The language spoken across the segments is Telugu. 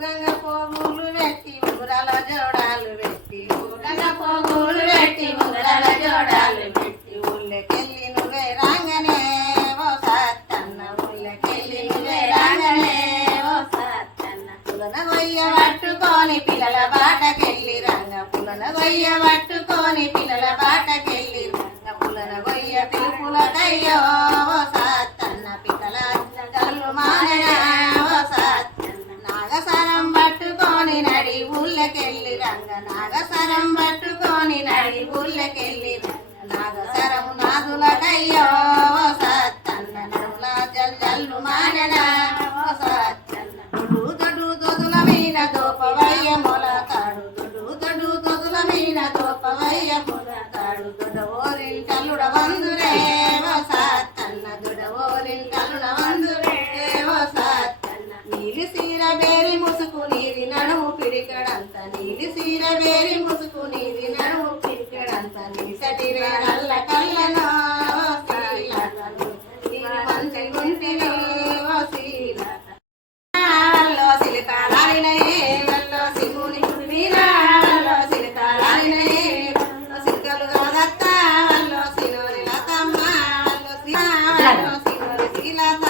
గంగ పోగులు పెట్టి ఉంగరాల జోడాలు పెట్టి గంగ పోగులు పెట్టి ఉంగరాల జోడాలు పెట్టి ఊళ్ళకెళ్ళి నువ్వే రాగానే ఓ సత్తన్న ఊళ్ళకెళ్ళి నువ్వే రాగానే ఓ సత్తన్న పులన గొయ్య పట్టుకొని పిల్లల బాటకెళ్ళి రంగ పులన గొయ్య పట్టుకొని పిల్లల బాటకెళ్ళి రంగ పులన గొయ్య పిలుపులకయ్యో ఓ సత్తన్న పిల్లల కళ్ళు మానడా ఓ సత్తన్న నాగసరం పట్టుకొని నడి ఊళ్ళకెళ్ళి రంగ నాగసరం పట్టుకొని నడి ఊళ్ళకెళ్ళి నాగసరం నాదులకయ్యో ఓ సత్తన్న నడుముల జల్లు మానడా ఓ సత్తన్న దొడు దొదుల మీన దోపవయ్య మొలతాడు దొడు దొదుల మీన దోపవయ్య మొలతాడు దొడవోరింటల్లుడ వందురే ఓ సత్తన్న దొడవోరింటల్లుడ వందురే ఓ సత్తన్న నీలి సీర బేరి ముసుకు నీది నడుము పిడికడంత నీలి సీర బేరి ముసుకు నీది నడుము పిడికడంత నీసటి వేరల్ల కళ్ళనో శీలతను నీది మంచి గుంటివి ఓ శీలత వల్లో సిలికాలాడినయే వల్లో సింగుని మీరాల్లో సిలికాలాడినయే వల్లో సిలికలు కాదత్త వల్లో సినోరి లతమ్మ వల్లో సినోరి శీలత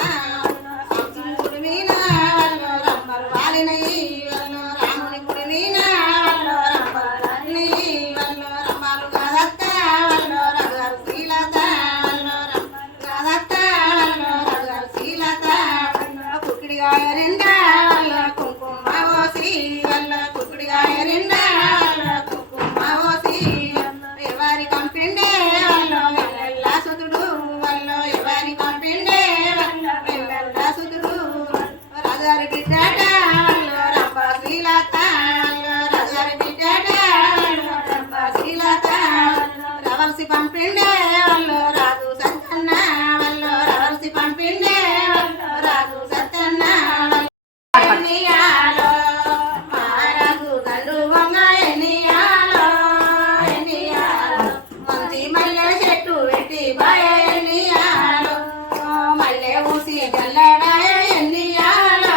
సంసింగుడి మీన వల్లో రమ్మలు వాలినయి వల్లో రాముని గుడి మీన వల్లో రమ్మలు వాలినయి వల్లో రమ్మలు కాదత్త వల్లో రఘుగారు శీలత వల్లో రమ్మలు కాదత్త వల్లో రఘుగారు శీలత కుక్కిడిగాయ రెండా వల్ల కుంకుమ ఓసి వల్ల కుక్కిడిగాయ రెండా వల్ల కుంకుమ ఓసి ఎవరి కంపిండే వల్ల వెల్లెల్లా సుతుడు వల్ల ఎవరి కంపిండే వల్ల వెల్లెల్లా సుతుడు రాజారి బిడ్డట వల్ల రంప శీలత వల్ల రాజారి బిడ్డట వల్ల రంప శీలత రవల్సి పంపిండే వల్ల రాజు సత్తన్న వల్ల రవల్సి పంపిండే వల్ల రాజు సత్తన్న ఎన్నియాలో మారాజు దండు వంగ ఎన్నియాలో ఎన్నియాలో మంచి మల్లె చెట్టు పెట్టి బాయ ఎన్నియాలో మల్లె ఊసి జల్లడాయ ఎన్నియాలో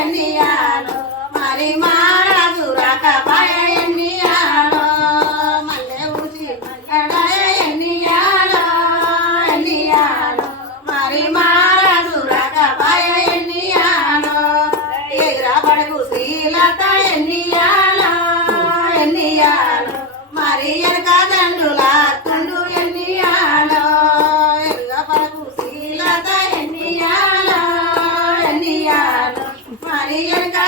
ఎన్నియాలో మరి మారాజు రాక బాయ ఎన్నియాలో మల్లె ఊసి జల్లడాయ ఎన్నియాలో ఎన్నియాలో మరి మారాజు రాక బాయ ఎన్నియాలో ఎగిరా పడుగు శ్రీలత ఎన్నియాలో ఎన్నియాలో మరి ఎనక దండుల తండు ఎన్నియాలో ఎరుగా పడుగు శ్రీలత ఎన్నియాలో ఎన్నియాలో మరి ఎనక